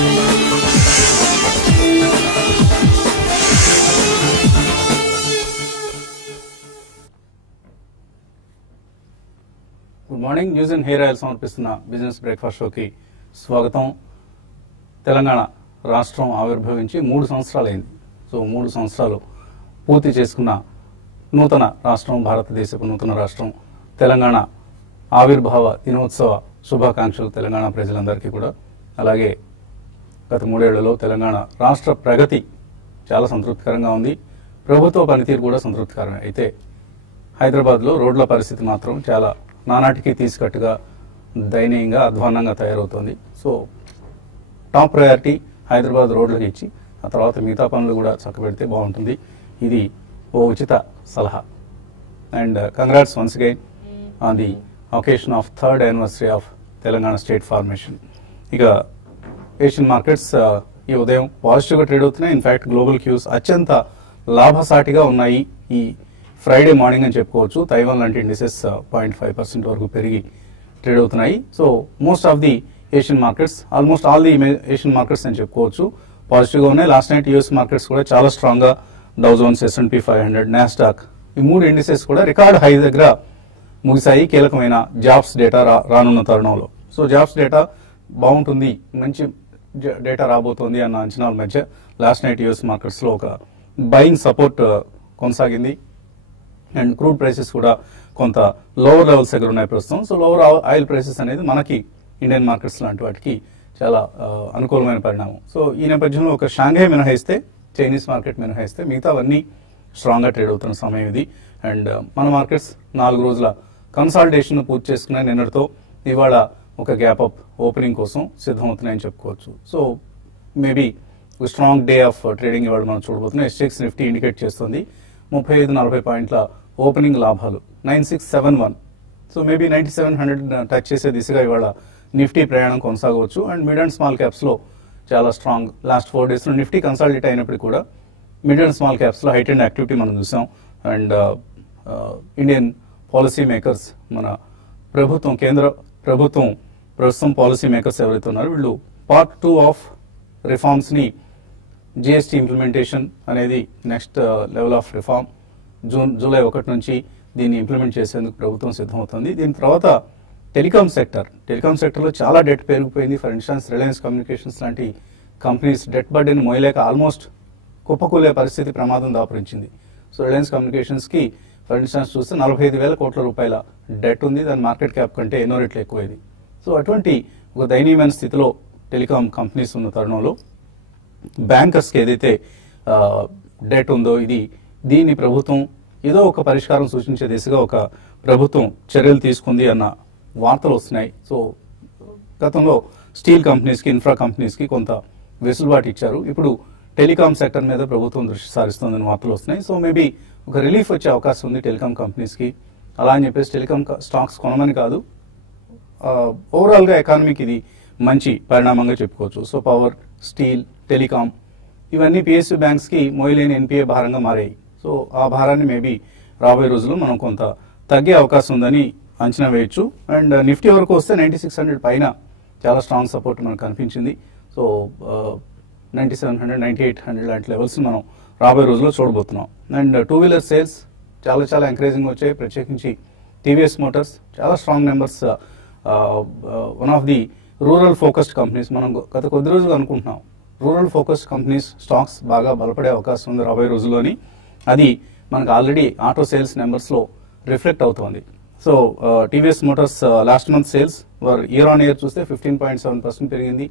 Good morning. News and hair oil సమర్పిస్తున్న business breakfast షోకి స్వాగతం. తెలంగాణ రాష్ట్రం ఆవిర్భవించి 3 సంవత్సరాలైంది. సో 3 సంవత్సరాలు పూర్తి చేసుకున్న నూతన రాష్ట్రం, భారతదేశపు నూతన రాష్ట్రం తెలంగాణ ఆవిర్భావ దినోత్సవ శుభాకాంక్షలు తెలంగాణ ప్రజలందరికీ కూడా. అలాగే గత 3 ఏళ్లలో తెలంగాణ రాష్ట్ర ప్రగతి చాలా సంతృప్తికరంగా ఉంది. ప్రభుత్వ పనితీరు కూడా సంతృప్తికరమే. అయితే హైదరాబాద్లో రోడ్ల పరిస్థితి మాత్రం చాలా నానాటికి తీసుకట్టుగా దయనీయంగా అధ్వాన్నంగా తయారవుతోంది. సో టాప్ ప్రయారిటీ హైదరాబాద్ రోడ్లకు ఇచ్చి ఆ తర్వాత మిగతా పనులు కూడా చక్కబెడితే బాగుంటుంది. ఇది ఓ ఉచిత సలహా. And congrats once again on the occasion of 3rd anniversary of Telangana state formation. ఇక ఏషియన్ మార్కెట్స్ ఈ ఉదయం పాజిటివ్గా ట్రేడ్ అవుతున్నాయి. ఇన్ఫ్యాక్ట్ గ్లోబల్ క్యూస్ అత్యంత లాభసాటిగా ఉన్నాయి ఈ ఫ్రైడే మార్నింగ్ అని చెప్పుకోవచ్చు. తైవాన్ లాంటి ఇండిసెస్ 0.5% వరకు పెరిగి ట్రేడ్ అవుతున్నాయి. So most of the Asian markets, almost all the Asian markets అని చెప్పుకోవచ్చు పాజిటివ్గా ఉన్నాయి. లాస్ట్ నైట్ యూఎస్ మార్కెట్స్ కూడా చాలా స్ట్రాంగ్గా, డౌ జోన్స్, S&P 500, నాస్డాక్ ఈ 3 ఇండిసెస్ కూడా రికార్డ్ హై దగ్గర ముగిశాయి. కీలకమైన జాబ్స్ డేటా రానున్న తరుణంలో. సో జాబ్స్ డేటా బాగుంటుంది, మంచి డేటా రాబోతోంది అన్న అంచనాల మధ్య లాస్ట్ నైట్ యూఎస్ మార్కెట్స్లో ఒక బయింగ్ సపోర్ట్ కొనసాగింది. అండ్ క్రూడ్ ప్రైసెస్ కూడా కొంత లోవర్ లెవెల్స్ దగ్గర ఉన్నాయి ప్రస్తుతం. సో లోవర్ ఆయిల్ ప్రైసెస్ అనేది మనకి ఇండియన్ మార్కెట్స్ లాంటి వాటికి చాలా అనుకూలమైన పరిణామం. సో ఈ నేపథ్యంలో ఒక షాంఘై మినహాయిస్తే, చైనీస్ మార్కెట్ మినహాయిస్తే మిగతావన్నీ స్ట్రాంగ్గా ట్రేడ్ అవుతున్న సమయం ఇది. అండ్ మన మార్కెట్స్ 4 రోజుల కన్సాలిడేషన్ పూర్తి చేసుకున్న నిన్నటితో ఇవాళ ఒక గ్యాప్ అప్ ఓపెనింగ్ కోసం సిద్ధమవుతున్నాయని చెప్పుకోవచ్చు. సో మేబీ ఒక స్ట్రాంగ్ డే ఆఫ్ ట్రేడింగ్ ఇవాళ మనం చూడబోతున్నాం. SGX నిఫ్టీ ఇండికేట్ చేస్తుంది 35-40 పాయింట్ల ఓపెనింగ్ లాభాలు, 9671. సో మేబీ 9700 టచ్ చేసే దిశగా ఇవాళ నిఫ్టీ ప్రయాణం కొనసాగవచ్చు. అండ్ మిడ్ అండ్ స్మాల్ క్యాప్స్లో చాలా స్ట్రాంగ్ లాస్ట్ 4 డేస్లో నిఫ్టీ కన్సాలిడేట్ అయినప్పటికీ కూడా మిడ్ అండ్ స్మాల్ క్యాప్స్లో హైట్ అండ్ యాక్టివిటీ మనం చూసాం. అండ్ ఇండియన్ పాలసీ మేకర్స్, మన ప్రభుత్వం, కేంద్ర ప్రభుత్వం ప్రస్తుతం పాలసీ మేకర్స్ ఎవరైతే ఉన్నారో వీళ్ళు పార్ట్ 2 ఆఫ్ రిఫార్మ్స్ని, GST ఇంప్లిమెంటేషన్ అనేది next level of reform, July 1 నుంచి దీన్ని ఇంప్లిమెంట్ చేసేందుకు ప్రభుత్వం సిద్ధమవుతుంది. దీని తర్వాత టెలికాం సెక్టర్లో చాలా డెట్ పెరిగిపోయింది. ఫర్ ఇన్స్టాన్స్ రిలయన్స్ కమ్యూనికేషన్స్ లాంటి కంపెనీస్ డెట్ బర్డెన్ మోయలేక ఆల్మోస్ట్ కుప్పకూలే పరిస్థితి ప్రమాదం దాపురించింది. సో రిలయన్స్ కమ్యూనికేషన్స్కి ఫర్ ఇన్స్టాన్స్ చూస్తే 45,000 కోట్ల రూపాయల డెట్ ఉంది. దాని మార్కెట్ క్యాప్ కంటే ఎన్నో రెట్లు ఎక్కువ ఇది. సో అటువంటి ఒక దయనీయమైన స్థితిలో టెలికాం కంపెనీస్ ఉన్న తరుణంలో బ్యాంకర్స్కి ఏదైతే డెట్ ఉందో దీన్ని ప్రభుత్వం ఏదో ఒక పరిష్కారం సూచించే దిశగా ఒక ప్రభుత్వం చర్యలు తీసుకుంది అన్న వార్తలు వస్తున్నాయి. సో గతంలో స్టీల్ కంపెనీస్కి, ఇన్ఫ్రా కంపెనీస్కి కొంత వెసులుబాటు ఇచ్చారు. ఇప్పుడు టెలికాం సెక్టర్ మీద ప్రభుత్వం దృష్టి సారిస్తోందని వార్తలు వస్తున్నాయి. సో మేబీ ఒక రిలీఫ్ వచ్చే అవకాశం ఉంది టెలికాం కంపెనీస్కి. అలా అని చెప్పేసి టెలికాం స్టాక్స్ కొనమని కాదు, ఓవరాల్గా ఎకానమీకి ఇది మంచి పరిణామంగా చెప్పుకోవచ్చు. సో పవర్, స్టీల్, టెలికాం ఇవన్నీ PSU బ్యాంక్స్కి మోయలేని NPA భారంగా మారాయి. సో ఆ భారాన్ని మేబీ రాబోయే రోజుల్లో మనం కొంత తగ్గే అవకాశం ఉందని అంచనా వేయొచ్చు. అండ్ నిఫ్టీ వరకు వస్తే 9600 పైన చాలా స్ట్రాంగ్ సపోర్ట్ మనకు కనిపించింది. సో 9700, 9800 లాంటి లెవెల్స్ మనం రాబోయే రోజుల్లో చూడబోతున్నాం. అండ్ 2 వీలర్ సేల్స్ చాలా ఎంకరేజింగ్ వచ్చాయి. ప్రత్యేకించి TVS మోటార్స్ చాలా strong numbers. One of the rural focused companies, మనం గత కొద్ది రోజులు అనుకుంటున్నాం రూరల్ ఫోకస్డ్ కంపెనీస్ స్టాక్స్ బాగా బలపడే అవకాశం ఉంది రాబోయే రోజుల్లోని. అది మనకు ఆల్రెడీ ఆటో సేల్స్ నెంబర్స్లో రిఫ్లెక్ట్ అవుతోంది. So TVS Motors last month sales year on year చూస్తే 15.7% పెరిగింది.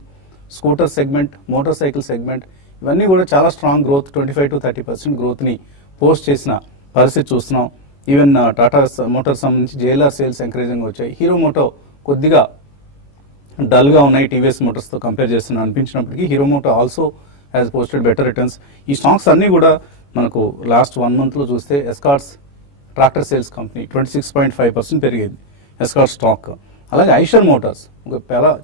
Scooter segment, motor cycle segment ఇవన్నీ కూడా చాలా స్ట్రాంగ్ గ్రోత్, 25-30% గ్రోత్ని పోస్ట్ చేసిన పరిస్థితి చూస్తున్నాం. ఈవెన్ టాటా మోటార్స్ సంబంధించి JLR సేల్స్ ఎంకరేజింగ్ వచ్చాయి. హీరో మోటో కొద్దిగా డల్గా ఉన్నాయి TVS మోటార్స్తో కంపేర్ చేస్తున్నా అనిపించినప్పటికీ Hero Moto also has posted better returns. ఈ స్టాక్స్ అన్నీ కూడా మనకు లాస్ట్ 1 మంత్లో చూస్తే ఎస్కార్ట్స్ ట్రాక్టర్ సేల్స్ కంపెనీ 26.5% పెరిగింది ఎస్కార్ట్ స్టాక్. అలాగే ఐషర్ మోటార్స్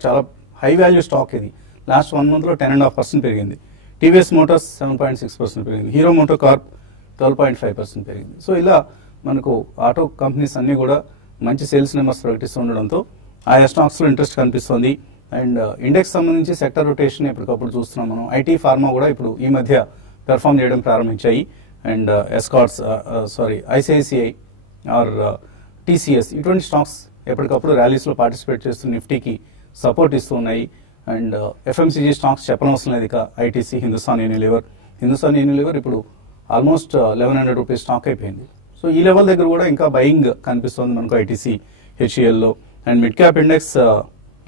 చాలా హై వాల్యూ స్టాక్, ఇది లాస్ట్ 1 మంత్లో 10.5% పెరిగింది. TVS మోటార్స్ 7.6% పెరిగింది. హీరో మోటో కార్ప్ 12.5% పెరిగింది. సో ఇలా మనకు ఆటో కంపెనీస్ అన్నీ కూడా మంచి సేల్స్ నెంబర్స్ ప్రకటిస్తూ ఉండడంతో ఆయా స్టాక్స్లో ఇంట్రెస్ట్ కనిపిస్తోంది. అండ్ ఇండెక్స్ సంబంధించి సెక్టర్ రొటేషన్ ఎప్పటికప్పుడు చూస్తున్నాం మనం. ఐటీ ఫార్మా కూడా ఇప్పుడు ఈ మధ్య పెర్ఫామ్ చేయడం ప్రారంభించాయి. And Escorts ICICI or TCS ఇటువంటి స్టాక్స్ ఎప్పటికప్పుడు ర్యాలీస్లో పార్టిసిపేట్ చేస్తూ నిఫ్టీకి సపోర్ట్ ఇస్తూ ఉన్నాయి. అండ్ ఎఫ్ఎంసీజీ స్టాక్స్ చెప్పనవసరం లేదు. ఇక ఐటీసీ, హిందుస్థాన్ యూనిలివర్ ఇప్పుడు ఆల్మోస్ట్ 1100 రూపీస్ స్టాక్ అయిపోయింది. సో ఈ లెవెల్ దగ్గర కూడా ఇంకా బయింగ్ కనిపిస్తుంది మనకు ఐటీసీ, హెచ్ఈఎల్లో. And mid cap index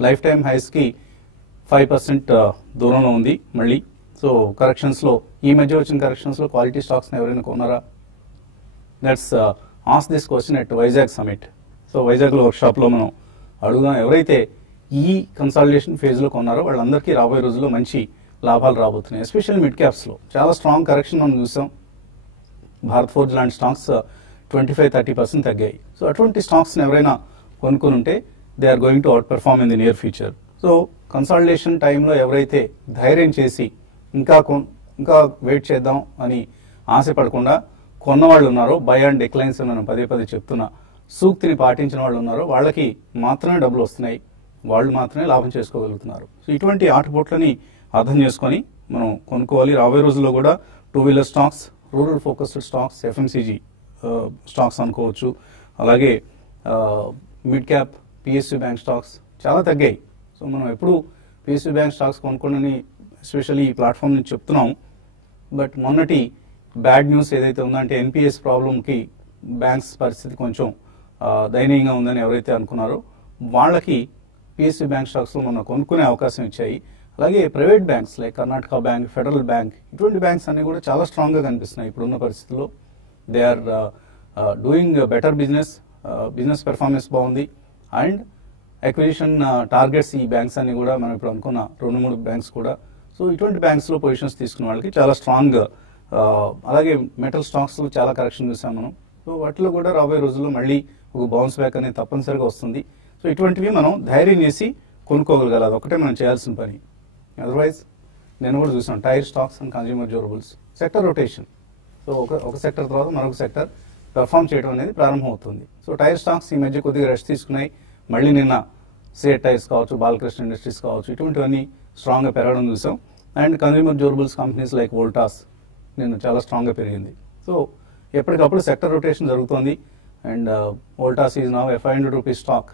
life time హైస్కి 5% దూరంలో ఉంది మళ్ళీ. సో కరెక్షన్స్లో ఈ మధ్య వచ్చిన కరెక్షన్స్లో క్వాలిటీ స్టాక్స్ని ఎవరైనా కొన్నారా? Let's ask this question at Vizag summit. So వైజాగ్లో వర్క్షాప్లో మనం అడుగుదాం, ఎవరైతే ఈ కన్సాలిడేషన్ ఫేజ్లో కొన్నారో వాళ్ళందరికీ రాబోయే రోజుల్లో మంచి లాభాలు రాబోతున్నాయి. ఎస్పెషల్లీ మిడ్ క్యాప్స్లో చాలా స్ట్రాంగ్ కరెక్షన్ మనం చూసాం. భారత్ ఫోర్జ్ లాంటి స్టాక్స్ 25-30% తగ్గాయి. సో అటువంటి స్టాక్స్ని ఎవరైనా కొనుక్కొని ఉంటే they are going to outperform in the near future. So consolidation టైంలో ఎవరైతే ధైర్యం చేసి ఇంకా వెయిట్ చేద్దాం అని ఆశపడకుండా కొన్నవాళ్ళు ఉన్నారో, బై అండ్ డిక్లైన్స్ మనం పదే చెప్తున్న సూక్తిని పాటించిన వాళ్ళు ఉన్నారో వాళ్ళకి మాత్రమే డబ్బులు వస్తున్నాయి, వాళ్ళు మాత్రమే లాభం చేసుకోగలుగుతున్నారు. సో ఇటువంటి ఆటపోట్లని అర్థం చేసుకొని మనం కొనుక్కోవాలి. రాబోయే రోజుల్లో కూడా two wheeler stocks, rural focused stocks, FMCG stocks అనుకోవచ్చు. అలాగే mid cap PSU bank stocks చాలా తగ్గాయి. సో మనం ఎప్పుడు పిఎస్యూ బ్యాంక్ స్టాక్స్ కొనుక్కోండి ఎస్పెషల్లీ ఈ ప్లాట్ఫామ్ నుంచి చెప్తున్నాం. బట్ మొన్నటి బ్యాడ్ న్యూస్ ఏదైతే ఉందో, అంటే ఎన్పిఎస్ ప్రాబ్లంకి బ్యాంక్స్ పరిస్థితి కొంచెం దయనీయంగా ఉందని ఎవరైతే అనుకున్నారో వాళ్ళకి పిఎస్యూ బ్యాంక్ స్టాక్స్లో మొన్న కొనుక్కునే అవకాశం ఇచ్చాయి. అలాగే private banks like Karnataka bank, federal bank, ఇటువంటి బ్యాంక్స్ అన్ని కూడా చాలా స్ట్రాంగ్గా కనిపిస్తున్నాయి ఇప్పుడున్న పరిస్థితుల్లో. They are doing better business performance బాగుంది. అండ్ అక్విజిషన్ టార్గెట్స్ ఈ బ్యాంక్స్ అన్ని కూడా మనం ఇప్పుడు అనుకున్న 2-3 బ్యాంక్స్ కూడా. సో ఇటువంటి బ్యాంక్స్లో పొజిషన్స్ తీసుకున్న వాళ్ళకి చాలా స్ట్రాంగ్. అలాగే మెటల్ స్టాక్స్లో చాలా కరెక్షన్ చూసాం మనం. సో వాటిలో కూడా రాబోయే రోజుల్లో మళ్ళీ ఒక బౌన్స్ బ్యాక్ అనేది తప్పనిసరిగా వస్తుంది. సో ఇటువంటివి మనం ధైర్యం చేసి కొనుక్కోగలగాలి, అదొకటే మనం చేయాల్సిన పని. అదర్వైజ్ నేను కూడా చూసాను tier stocks and consumer durables sector rotation. So ఒక సెక్టర్ తర్వాత మరొక సెక్టర్ పెర్ఫామ్ చేయడం అనేది ప్రారంభం అవుతుంది. సో టైర్ స్టాక్స్ ఈ మధ్య కొద్దిగా రెస్ట్ తీసుకున్నాయి. మళ్ళీ నిన్న సిఎట్ టైర్స్ కావచ్చు, బాలకృష్ణ ఇండస్ట్రీస్ కావచ్చు, ఇటువంటివన్నీ స్ట్రాంగ్గా పెరగడం చూసాం. And consumer durables companies like Voltas నిన్న చాలా స్ట్రాంగ్గా పెరిగింది. సో ఎప్పటికప్పుడు సెక్టర్ రొటేషన్ జరుగుతుంది. And Voltas is now a 500 rupees stock.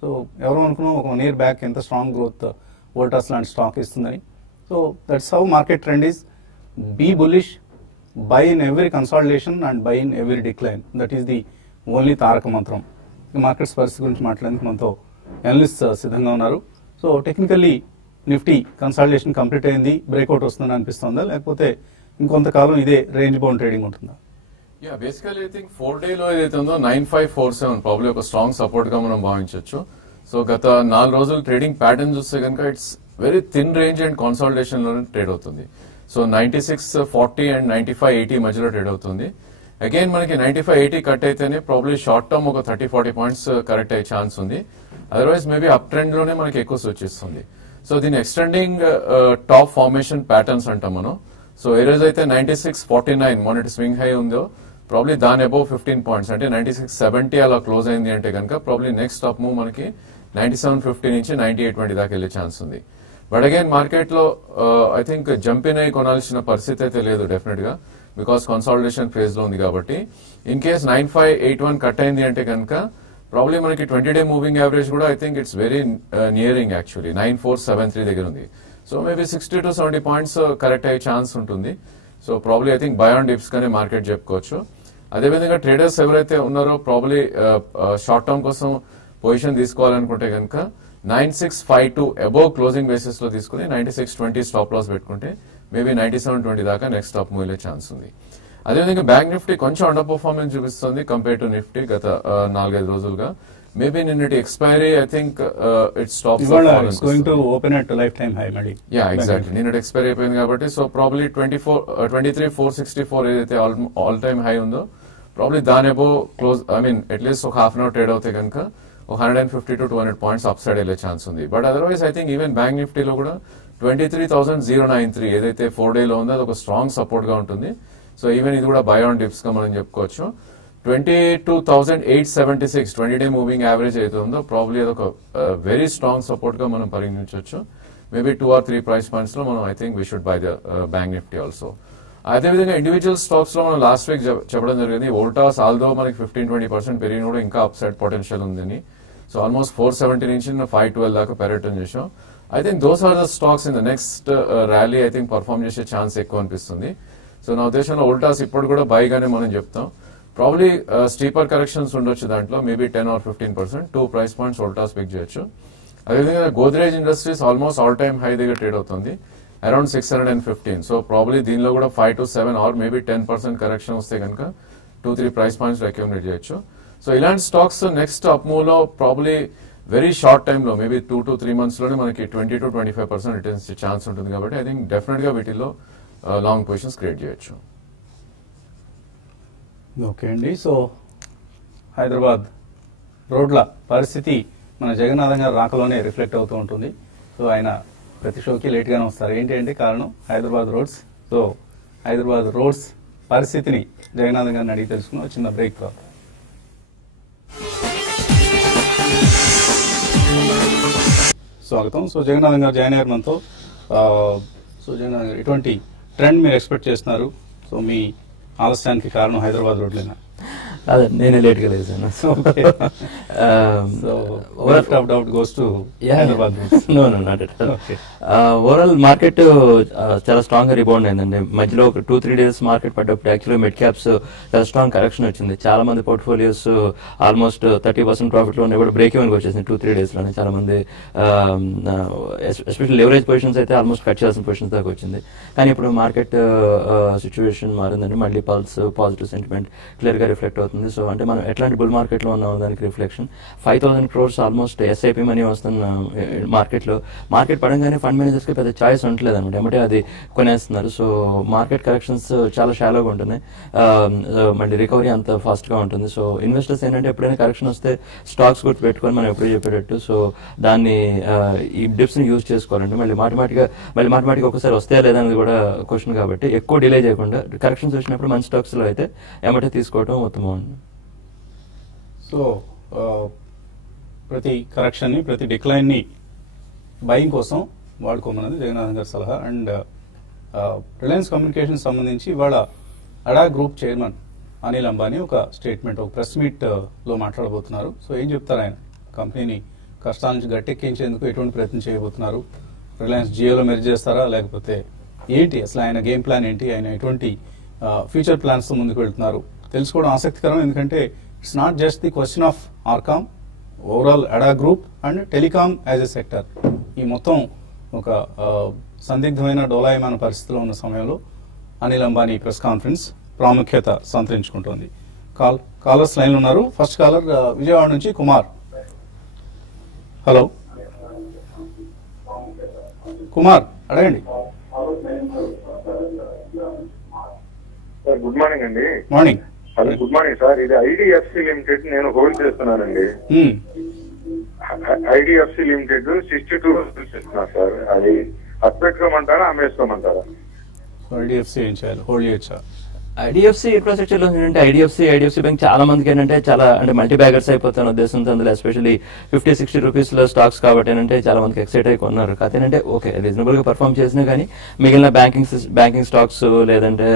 So ఎవరు అనుకున్నాం ఒక 1 year బ్యాక్ ఎంత స్ట్రాంగ్ గ్రోత్ వోల్టాస్ లాంటి స్టాక్ ఇస్తుందని. So that's how market trend is. Be bullish, buy in every consolidation and buy in every decline. That is the only తారక మంత్రం. Markets పరిస్థితి గురించి మాట్లాడేందుకు మనతో అనలిస్ట్ సిద్ధంగా ఉన్నారు. So technically Nifty consolidation complete అయింది, బ్రేక్అవుట్ వస్తుందని అనిపిస్తుందా, లేకపోతే ఇంకొంతకాలం ఇదే రేంజ్ బౌండ్ ట్రేడింగ్ ఉంటుందా? యా, బేసికల్లీ ఐ థింక్ 4 డేలో ఏదైతే ఉందో 9547 ప్రాబ్లీ ఒక స్ట్రాంగ్ సపోర్ట్ గా మనం భావించవచ్చు. సో గత 4 రోజులు ట్రేడింగ్ ప్యాటర్న్ చూస్తే కనుక it's very thin range and consolidation లో ట్రేడ్ అవుతుంది. సో 9640 అండ్ 9580 మధ్యలో ట్రేడ్ అవుతుంది. అగైన్ మనకి 9580 కట్ అయితేనే ప్రాబ్లీ షార్ట్ టర్మ్ ఒక 30-40 పాయింట్స్ కరెక్ట్ అయ్యే ఛాన్స్ ఉంది. అదర్వైజ్ మేబీ అప్ ట్రెండ్ లోనే మనకి ఎక్కువ సూచిస్తుంది. సో దీని ఎక్స్టెండింగ్ టాప్ ఫార్మేషన్ ప్యాటర్న్స్ అంటాం మనం. సో ఏ రోజు అయితే 9649 మొన్నటి స్వింగ్ హై ఉందో ప్రాబ్లీ దాని అబౌవ్ 15 పాయింట్స్ అంటే 9670 అలా క్లోజ్ అయింది అంటే కనుక ప్రాబ్లీ నెక్స్ట్ టాప్ మూవ్ మనకి 9750 నుంచి 9820 దాకా వెళ్ళే ఛాన్స్ ఉంది. బట్ అగైన్ మార్కెట్ లో ఐ థింక్ జంపిన్ అయి కొనాల్సిన పరిస్థితి అయితే లేదు డెఫినెట్ గా, బికాస్ కన్సాలిడేషన్ ఫేజ్ లో ఉంది కాబట్టి. ఇన్ కేస్ 9581 కట్ అయింది అంటే కనుక ప్రాబ్లీ మనకి 20-day మూవింగ్ యావరేజ్ కూడా I think it's very nearing actually 9473 దగ్గర ఉంది. So maybe 60 to 70 points correct అయ్యే ఛాన్స్ ఉంటుంది. So probably I think by on dips గానే మార్కెట్ చెప్పుకోవచ్చు. అదేవిధంగా ట్రేడర్స్ ఎవరైతే ఉన్నారో ప్రాబ్లీ షార్ట్ టర్మ్ కోసం పొజిషన్ తీసుకోవాలనుకుంటే కనుక 9652 అబోవ్ క్లోజింగ్ బేసిస్ లో తీసుకుని 9620 స్టాప్ లాస్ పెట్టుకుంటే మేబీ 9720 దాకా నెక్స్ట్ స్టాప్ మూవ్ అయ్యే ఛాన్స్ ఉంది. అదేవిధంగా బ్యాంక్ నిఫ్టీ కొంచెం అండర్ పర్ఫార్మెన్స్ చూపిస్తుంది కంపేర్ టు నిఫ్టీ గత 4-5 రోజులుగా. మేబీ నిన్నటి expiry I think it stops going to open at life time high మళ్ళీ. యా ఎగ్జాక్ట్లీ, నిన్నటి ఎక్స్పైరీ అయిపోయింది కాబట్టి సో ప్రాబ్లీ 23,464 ఏదైతే ఆల్ టైమ్ హై ఉందో ప్రాబ్లీ దాని అబో క్లోజ్ ఐ మీన్ అట్లీస్ట్ ఒక హాఫ్ అన్ అవర్ ట్రేడ్ అవుతే కనుక 150 to 200 పాయింట్స్ అప్ సైడ్ వెళ్ళే ఛాన్స్ ఉంది. But otherwise I think even bank నిఫ్టీలో కూడా 23,093 ఏదైతే 4 డేలో ఉందో అది ఒక స్ట్రాంగ్ సపోర్ట్ గా ఉంటుంది. సో ఈవెన్ ఇది కూడా బై ఆన్ డిప్స్ గా మనం చెప్పుకోవచ్చు. 22,876 20-day మూవింగ్ యావరేజ్ అయితే ఉందో ప్రాబ్లీ అదొక వెరీ స్ట్రాంగ్ సపోర్ట్ గా మనం పరిగణించవచ్చు. మేబీ 2 or 3 ప్రైస్ పాయింట్స్ లో మనం I think we should buy the bank Nifty also. అదేవిధంగా ఇండివిజువల్ స్టాక్స్ లో మనం లాస్ట్ వీక్ చెప్పడం జరిగింది, వోల్టాస్ ఆల్దో మనకి 15-20% పెరిగిన కూడా ఇంకా అప్ సైడ్ పొటెన్షియల్ ఉందని. సో ఆల్మోస్ట్ 470 నుంచి 512 దాకా పెరగటం చేసాం. I think those are the stocks in the next rally I think perform చేసే ఛాన్స్ ఎక్కువ అనిపిస్తుంది. సో నా ఉద్దేశంలో వోల్టాస్ ఇప్పుడు కూడా బైగానే మనం చెప్తాం. ప్రాబ్లీ స్టీపర్ కరెక్షన్స్ ఉండొచ్చు దాంట్లో, maybe 10 or 15%, 2 price points Voltas pick చేయొచ్చు. అదేవిధంగా Godrej industries almost all time high దగ్గర ట్రేడ్ అవుతుంది, అరౌండ్ 615. సో ప్రాబ్లీ దీనిలో కూడా 5 to 7 or మేబీ 10% కరెక్షన్ వస్తే కనుక 2-3 ప్రైస్ పాయింట్స్ అక్యూములేట్ చేయొచ్చు. సో ఇలాంటి స్టాక్స్ నెక్స్ట్ అప్ మూవ్ లో ప్రాబ్లీ వెరీ షార్ట్ టైమ్ లో మేబీ 2 to 3 months లోనే మనకి 20 to 25% రిటర్న్స్ ఛాన్స్ ఉంటుంది. కాబట్టి ఐ థింక్ డెఫినెట్ గా వీటిలో లాంగ్ పొజిషన్స్ క్రియేట్ చేయొచ్చు. ఓకే అండి. సో హైదరాబాద్ రోడ్ల పరిస్థితి మన జగన్నాథం గారు రాకలోనే రిఫ్లెక్ట్ అవుతూ ఉంటుంది. సో ఆయన ప్రతి షోకి లేట్ గానే వస్తారు. ఏంటి అంటే కారణం Hyderabad roads. So Hyderabad roads పరిస్థితిని జగన్నాథం గారిని అడిగి తెలుసుకున్నాం. చిన్న బ్రేక్ తర్వాత స్వాగతం. సో జగన్నాథం గారు జాయిన్ అయ్యారు మనతో. సో జగన్నాథం గారు, ఎటువంటి ట్రెండ్ మీరు ఎక్స్పెక్ట్ చేస్తున్నారు? సో మీ ఆలస్యానికి కారణం హైదరాబాద్ రోడ్లేనా? అదే నేనే లేట్ గా లేసాను. ఓవరాల్ మార్కెట్ చాలా స్ట్రాంగ్ గా రిబౌండ్ అయిందండి. మధ్యలో ఒక 2-3 days మార్కెట్ పడ్డప్పుడు యాక్చువల్గా మిడ్ క్యాప్స్ చాలా స్ట్రాంగ్ కరెక్షన్ వచ్చింది. చాలా మంది పోర్ట్ఫోలియోస్ ఆల్మోస్ట్ 30% ప్రాఫిట్ లో ఉన్నాయి కూడా బ్రేక్ ఈవెన్ వచ్చేసింది 2-3 days లోనే. చాలా మంది ఎస్పెషల్లీ లెవరేజ్ పొజిషన్స్ అయితే ఆల్మోస్ట్ కట్ చేయాల్సిన పొజిషన్స్ దాకా వచ్చింది. కానీ ఇప్పుడు మార్కెట్ సిచ్యువేషన్ మారిందండి. మళ్ళీ పల్స్ పాజిటివ్ సెంటిమెంట్ క్లియర్ గా రిఫ్లెక్ట్ అవుతుంది. సో అంటే మనం ఎట్లాంటి బుల్ మార్కెట్ లో ఉన్నాం దానికి reflection. 5,000 crores almost SIP money వస్తున్న మార్కెట్ లో మార్కెట్ పడంగానే ఫండ్ మేనేజర్స్ కి పెద్ద చాయిస్ ఉండలేదు అనమాట, ఏమంటే అది కొనేస్తున్నారు. సో మార్కెట్ కరెక్షన్స్ చాలా షాలోగా ఉంటున్నాయి, మళ్ళీ రికవరీ అంత ఫాస్ట్ గా ఉంటుంది. సో ఇన్వెస్టర్స్ ఏంటంటే ఎప్పుడైనా కరెక్షన్ వస్తే స్టాక్స్ గుర్తు పెట్టుకొని మనం ఎప్పుడు చెప్పేటట్టు సో దాన్ని ఈ డిప్స్ ని యూజ్ చేసుకోవాలంటే మళ్ళీ మాటిమాటికి ఒకసారి వస్తే లేదనేది కూడా క్వశ్చన్. కాబట్టి ఎక్కువ డిలే చేయకుండా కరెక్షన్స్ వచ్చినప్పుడు మంచి స్టాక్స్ లో అయితే ఏమంటే తీసుకోవడం ఉత్తమం. సో ప్రతి కరెక్షన్ ని ప్రతి డిక్లైన్ ని బయింగ్ కోసం వాడుకోమన్నది జగన్నాథన్ గారి సలహా. అండ్ రిలయన్స్ కమ్యూనికేషన్ సంబంధించి ఇవాళ అడా గ్రూప్ చైర్మన్ అనిల్ అంబానీ ఒక స్టేట్మెంట్, ఒక ప్రెస్ మీట్ లో మాట్లాడబోతున్నారు. సో ఏం చెప్తారు ఆయన? కంపెనీని కష్టాల నుంచి గట్టెక్కించేందుకు ఎటువంటి ప్రయత్నం చేయబోతున్నారు? రిలయన్స్ జియోలో మెర్జ్ చేస్తారా, లేకపోతే ఏంటి అసలు ఆయన గేమ్ ప్లాన్ ఏంటి? ఆయన ఎటువంటి ఫ్యూచర్ ప్లాన్స్ తో ముందుకు వెళ్తున్నారు తెలుసుకోవడం ఆసక్తికరం. ఎందుకంటే it's not just the question of RCom, overall ADA group and telecom as a sector. ఈ మొత్తం ఒక సందిగ్ధమైన డోలాయమాన పరిస్థితిలో ఉన్న సమయంలో అనిల్ అంబానీ ప్రెస్ కాన్ఫరెన్స్ ప్రాముఖ్యత సంతరించుకుంటోంది. కాలర్స్ లైన్ లో ఉన్నారు. ఫస్ట్ కాలర్ విజయవాడ నుంచి కుమార్. హలో కుమార్, అడగండి. సార్ గుడ్ మార్నింగ్ అండి. Morning. Hello good morning sir. ఇది ఐడిఎఫ్సి లిమిటెడ్ నేను హోల్డ్ చేస్తున్నానండి. ఐడిఎఫ్సి లిమిటెడ్ 62 ఇస్తున్నారు సార్. అది అప్పెట్టుకోమంటారా అమ్మేసుకోమంటారా? ఐడిఎఫ్సి ఏం చేయాలి, హోల్డ్ చేయొచ్చా? ఐడిఎఫ్సి ఇన్ఫ్రాస్ట్రక్చర్ లో ఏంటంటే ఐడిఎఫ్సి బ్యాంక్ చాలా మందికి ఏంటంటే చాలా అంటే మల్టీ బ్యాగర్స్ అయిపోతున్న ఉద్దేశంతో అందులో ఎస్పెషల్లీ 50-60 రూపీస్ లో స్టాక్స్ కాబట్టి ఏంటంటే చాలా మందికి ఎక్సైట్ అయి కొన్నారు. కాకపోతే ఏంటంటే ఓకే రీజనబుల్ గా పర్ఫామ్ చేసినా కానీ మిగిలిన బ్యాంకింగ్ స్టాక్స్ లేదంటే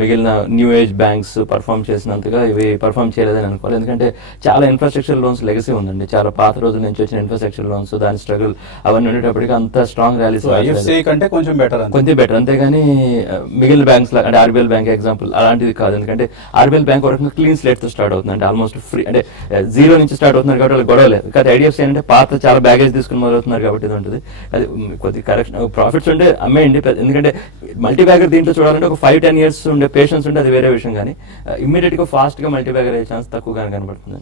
మిగిలిన న్యూ ఏజ్ బ్యాంక్స్ పర్ఫామ్ చేసినంతగా ఇవి పర్ఫామ్ చేయలేదని అనుకోవాలి. ఎందుకంటే చాలా ఇన్ఫ్రాస్ట్రక్చర్ లోన్స్ లెగసీ ఉందండి, చాలా పాత రోజుల నుంచి వచ్చిన ఇన్ఫ్రాస్ట్రక్చర్ లోన్స్, దాని స్ట్రగుల్ అవన్నీ ఉండేటప్పటికి అంత స్ట్రాంగ్ ర్యాలీస్ కొంచెం బెటర్ అంతేగాని మిగిలిన బ్యాంక్స్ అంటే ఆర్బీఎల్ బ్యాంక్ ఎగ్జాంపుల్ అలాంటిది కాదు. ఎందుకంటే ఆర్బీఎల్ బ్యాంక్ ఒక రకంగా క్లీన్ స్లేట్ తో స్టార్ట్ అవుతుంది, అంటే ఆల్మోస్ట్ ఫ్రీ అంటే జీరో నుంచి స్టార్ట్ అవుతున్నారు కాబట్టి వాళ్ళకి గొడవ లేదు. కానీ ఐడిఎఫ్సి అంటే పాత చాలా బ్యాగేజ్ తీసుకుని మొదలవుతున్నారు కాబట్టి ఇది ఉంటుంది. అది కొద్ది కరెక్షన్ ప్రాఫిట్స్ ఉంటే అమ్మేయండి, ఎందుకంటే మల్టీ బ్యాగర్ దీంట్లో చూడాలంటే ఒక 5-10 years ఉండే పేషెన్స్ ఉంటే అది వేరే విషయం. కానీ ఇమ్మీడియట్ గా ఫాస్ట్ గా మల్టీ బ్యాగర్ అయ్యే ఛాన్స్ తక్కువగానే కనబడుతుంది.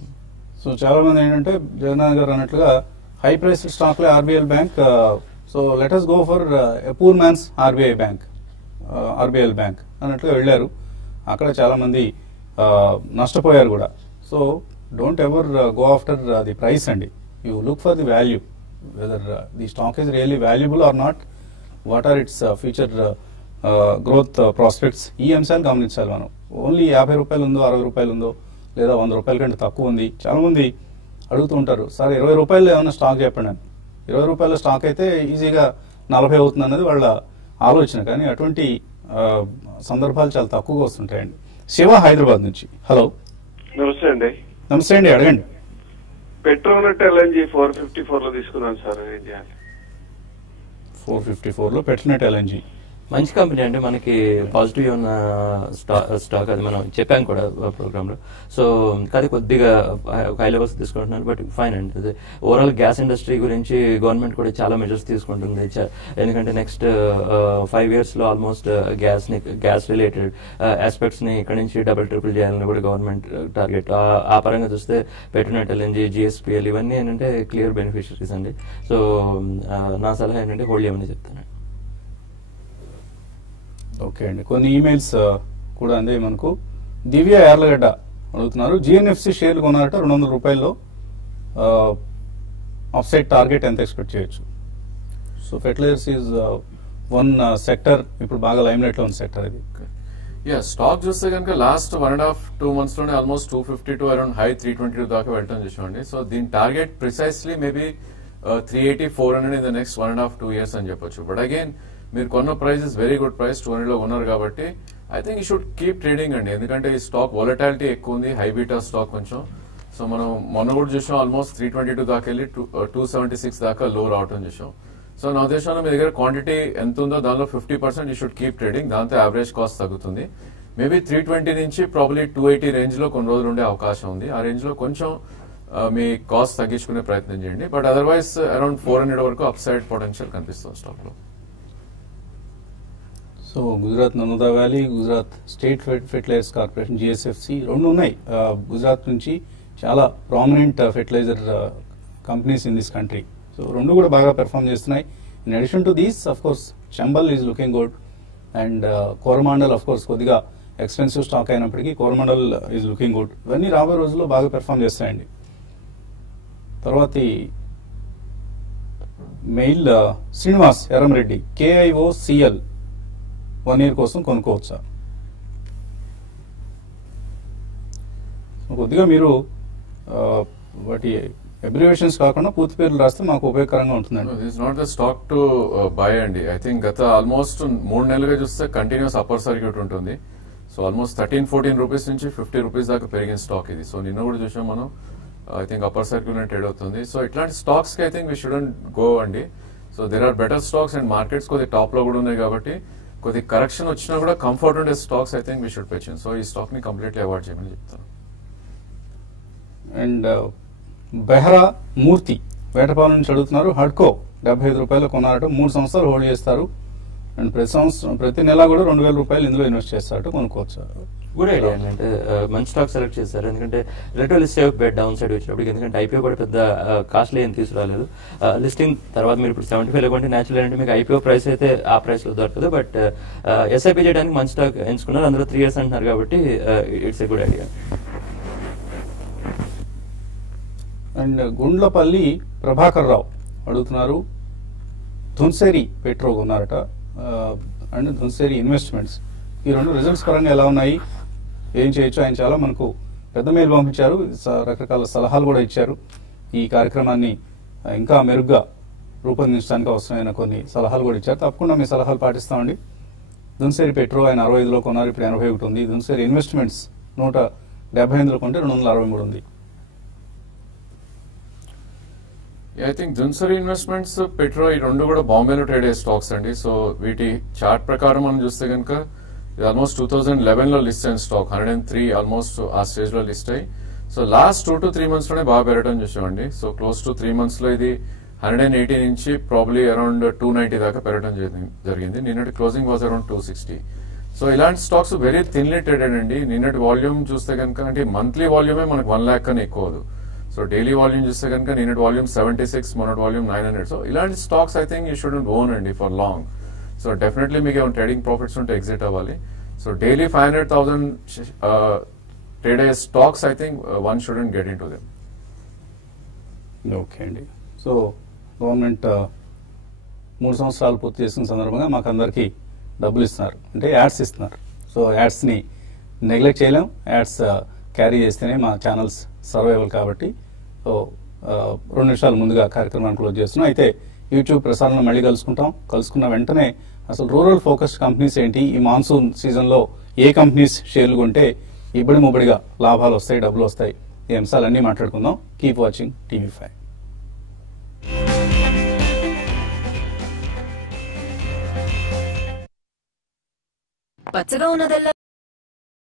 సో చాలా మంది ఏంటంటే జగన్నాథ్ గారు అన్నట్లుగా హై ప్రైస్ స్టాక్ లో RBL bank, so let us go for a poor man's RBL bank అన్నట్లుగా వెళ్ళారు. అక్కడ చాలా మంది నష్టపోయారు కూడా. So don't ever go after the price అండి, you look for the value, whether the stock is really valuable or not, what are its future growth prospects. ఈ అంశాలు గమనించాలి మనం. ఓన్లీ 50 రూపాయలు ఉందో 60 రూపాయలు ఉందో లేదా 100 రూపాయల కంటే తక్కువ ఉంది. చాలామంది అడుగుతూ ఉంటారు, సార్ 20 రూపాయలు ఏమైనా స్టాక్ చెప్పండి అని. 20 రూపాయల స్టాక్ అయితే ఈజీగా 40 అవుతుంది అన్నది వాళ్ళ ఆలోచన. కానీ అటువంటి సందర్భాలు చాలా తక్కువగా వస్తుంటాయండి. శివ హైదరాబాద్ నుంచి. హలో. నమస్తే అండి. నమస్తే అండి, అడగండి. పెట్రోనెట్ ఎల్ఎన్జీ 454 లో తీసుకున్నాను సార్, ఏం చేయాలి? 454 లో పెట్రోనెట్ ఎల్ఎన్జీ మంచి కంపెనీ అండి, మనకి పాజిటివ్ ఉన్న స్టాక్ అది మనం చెప్పాం కూడా ప్రోగ్రామ్ లో. సో అది కొద్దిగా హై లెవెల్స్ తీసుకుంటున్నారు, బట్ ఫైన్ అండి. అదే ఓవరాల్ గ్యాస్ ఇండస్ట్రీ గురించి గవర్నమెంట్ కూడా చాలా మెజర్స్ తీసుకుంటుంది. ఎందుకంటే నెక్స్ట్ 5 years లో ఆల్మోస్ట్ గ్యాస్ రిలేటెడ్ ఆస్పెక్ట్స్ ని ఇక్కడ నుంచి డబుల్ చేయాలని కూడా గవర్నమెంట్ టార్గెట్. ఆ పరంగా చూస్తే పెట్రోనెట్ ఎల్ఎన్జీ, జిఎస్పిఎల్ ఇవన్నీ ఏంటంటే క్లియర్ బెనిఫిషరీస్ అండి. సో నా సలహా ఏంటంటే హోల్డ్ చేయమని చెప్తాను. ఓకే అండి. కొన్ని ఈమెయిల్స్ కూడా అందే మనకు. దివ్య యార్లగడ్డ అడుగుతున్నారు, జిఎన్ఎఫ్సి షేర్లు కొన్నారట 200 రూపాయల్లో, ఆఫ్సైడ్ టార్గెట్ ఎంత ఎక్స్పెక్ట్ చేయొచ్చు? So fertilizers is one sector, ఇప్పుడు బాగా లైమ్ లైట్ లో ఉన్న సెక్టర్ ఇది. స్టాక్ చూస్తే కనుక లాస్ట్ 1.5-2 months లోనే ఆల్మోస్ట్ 250 to అరౌండ్ హై 322 దాకా వెళ్ళటం చూసామండి. సో దీని target precisely maybe 380-400 in the next 1.5-2 years అని చెప్పొచ్చు. బట్ అగైన్ మీరు కొన్న price is very good price, 200 లో ఉన్నారు కాబట్టి I think you should keep trading అండి. ఎందుకంటే ఈ స్టాక్ వాలటాలిటీ ఎక్కువ ఉంది, హై బీటా స్టాక్ కొంచెం. సో మనం మొన్న కూడా చూసాం ఆల్మోస్ట్ 322 దాకా వెళ్ళి 276 దాకా లో రావటం చూసాం. సో నా ఉద్దేశంలో మీ దగ్గర క్వాంటిటీ ఎంత ఉందో దానిలో 50% యూ షుడ్ కీప్ ట్రేడింగ్. దాంతో యావరేజ్ కాస్ట్ తగ్గుతుంది. మేబీ 320 నుంచి ప్రాబ్లీ 280 రేంజ్ లో కొన్ని రోజులు ఉండే అవకాశం ఉంది. ఆ రేంజ్ లో కొంచెం మీ కాస్ట్ తగ్గించుకునే ప్రయత్నం చేయండి. బట్ అదర్వైజ్ అరౌండ్ 400 వరకు అప్ సైడ్ పొటెన్షియల్ కనిపిస్తుంది స్టాక్ లో. So Gujarat Narmada valley, Gujarat state fertilizers corporation GSFC రెండు ఉన్నాయి. గుజరాత్ నుంచి చాలా prominent fertilizer companies in this country. So రెండు కూడా బాగా పెర్ఫామ్ చేస్తున్నాయి. In addition to these of course Chambal is looking good and Coromandel of course కొద్దిగా ఎక్స్పెన్సివ్ స్టాక్ అయినప్పటికీ కోరమాండల్ ఈజ్ లుకింగ్ గుడ్. ఇవన్నీ రాబోయే రోజుల్లో బాగా పెర్ఫామ్ చేస్తాయండి. తర్వాత mail Srinivas Erramreddy, KIOCL 1 year కోసం కొనుక్కోవచ్చా? కొద్దిగా మీరు వాటి అబ్రివేషన్స్ కాకుండా పూర్తి పేర్లు రాస్తే మాకు ఉపయోగకరంగా ఉంటుందండి. It's not the stock to buy అండి. ఐ థింక్ గత ఆల్మోస్ట్ 3 నెలలుగా చూస్తే కంటిన్యూస్ అప్పర్ సర్క్యూట్ ఉంటుంది. సో ఆల్మోస్ట్ 13-14 రూపీస్ నుంచి 50 రూపీస్ దాకా పెరిగిన స్టాక్ ఇది. సో నిన్న కూడా చూసాం మనం, I think upper circuit trade అవుతుంది. సో ఇట్లాంటి స్టాక్స్ కి I think we shouldn't go అండి. So there are better stocks and markets కొద్ది టాప్ లో కూడా ఉన్నాయి కాబట్టి కొద్ది కరెక్షన్ వచ్చినా కూడా కంఫర్ట్ ఉండే stocks I think we should purchase. So ఈ స్టాక్ ని కంప్లీట్లీ అవాయిడ్ చేయమని చెప్తాను. అండ్ బెహ్రా మూర్తి వేటపాలెం నుంచి అడుగుతున్నారు, హడ్కో 75 రూపాయలు కొన్నారట, 3 సంవత్సరాలు హోల్డ్ చేస్తారు అండ్ ప్రతి నెల కూడా 2000 రూపాయలు ఇందులో ఇన్వెస్ట్ చేస్తారట, కొనుక్కోవచ్చు? గుడ్ ఐడియా అంటే మంచి స్టాక్ సెలెక్ట్ చేస్తారు. ఎందుకంటే relatively safe bet downside వచ్చినప్పుడు. ఎందుకంటే IPO కూడా పెద్ద కాస్ట్లీ ఏం తీసుకురాలేదు. లిస్టింగ్ తర్వాత మీరు ఇప్పుడు 75 కొంటే న్యాచురల్ అంటే మీకు IPO ప్రైస్ అయితే ఆ ప్రైస్ లో దొరకదు. బట్ SIP చేయడానికి మంచి స్టాక్ ఎంచుకున్నారు. అందులో 3 years అంటున్నారు కాబట్టి it's a good idea. And Gundlapalli Prabhakar Rao అడుగుతున్నారు, ధున్సేరి పెట్రో కొన్నారట అండ్ ధున్సేరి ఇన్వెస్ట్మెంట్స్, ఈ రెండు రిజల్ట్స్ పరంగా ఎలా ఉన్నాయి, ఏం చేయొచ్చు? ఆయన చాలా మనకు పెద్ద మెయిల్ పంపించారు, రకరకాల సలహాలు కూడా ఇచ్చారు. ఈ కార్యక్రమాన్ని ఇంకా మెరుగ్గా రూపొందించడానికి అవసరమైన కొన్ని సలహాలు కూడా ఇచ్చారు. తప్పకుండా మీ సలహాలు పాటిస్తామండి. ధున్సేరి పెట్రో ఆయన 65లో కొన్నారు, ఇప్పుడు 81 ఉంది. ధున్సేరి ఇన్వెస్ట్మెంట్స్ 178లో కొంటే 263 ఉంది. ఐ థింక్ ధున్సరి ఇన్వెస్ట్మెంట్స్, పెట్రో ఈ రెండు కూడా బాంబేలో ట్రేడ్ అయ్యే స్టాక్స్ అండి. సో వీటి చార్ట్ ప్రకారం మనం చూస్తే కనుక ఇది ఆల్మోస్ట్ 2011లో లిస్ట్ అయిన స్టాక్, 103 ఆల్మోస్ట్ ఆ స్టేజ్ లో లిస్ట్ అయ్యి సో లాస్ట్ 2 to 3 months లోనే బాగా పెరగడం చూసామండి. సో క్లోజ్ టు 3 months లో ఇది 180 నుంచి ప్రాబ్లీ అరౌండ్ 290 దాకా పెరగడం జరిగింది. నిన్నటి క్లోజింగ్ వాజ్ అరౌండ్ 260. సో ఇలాంటి స్టాక్స్ వెరీ థిన్లీ ట్రేడెడ్ అండి. నిన్నటి వాల్యూమ్ చూస్తే కనుక అంటే మంత్లీ వాల్యూమే మనకు 1 lakh కన్నా ఎక్కువ. సో డైలీ వాల్యూమ్ చూస్తే కనుక నిన్నటి వాల్యూమ్ 76, మొన్నటి వాల్యూమ్ 900. సో ఇలాంటి stocks I think you shouldn't own అండి ఫర్ లాంగ్. సో డెఫినెట్లీ మీకు ఏమైనా ట్రేడింగ్ ప్రాఫిట్స్ ఉంటే ఎగ్జిట్ అవ్వాలి. సో డైలీ 500,000 ట్రేడ్ అయ్యే stocks I think one student get in to them. Okay అండి. సో గవర్నమెంట్ 3 సంవత్సరాలు పూర్తి చేసిన సందర్భంగా మాకు అందరికీ డబ్బులు ఇస్తున్నారు, అంటే యాడ్స్ ఇస్తున్నారు. సో యాడ్స్ని నెగ్లెక్ట్ చేయలేం. యాడ్స్ క్యారీ చేస్తేనే మా ఛానల్స్ సర్వైవల్ కాబట్టి సో 2 నిమిషాలు ముందుగా కార్యక్రమాన్ని క్లోజ్ చేస్తున్నాం. అయితే యూట్యూబ్ ప్రసారంలో మళ్ళీ కలుసుకున్న వెంటనే అసలు రూరల్ ఫోకస్డ్ కంపెనీస్ ఏంటి, ఈ మాన్సూన్ సీజన్లో ఏ కంపెనీస్ షేర్లు కొంటే ఇబ్బడి ముబ్బడిగా లాభాలు వస్తాయి, డబ్బులు వస్తాయి, ఈ అంశాలన్నీ మాట్లాడుకుందాం. Keep watching TV5. పచ్చగా ఉన్నదల్లా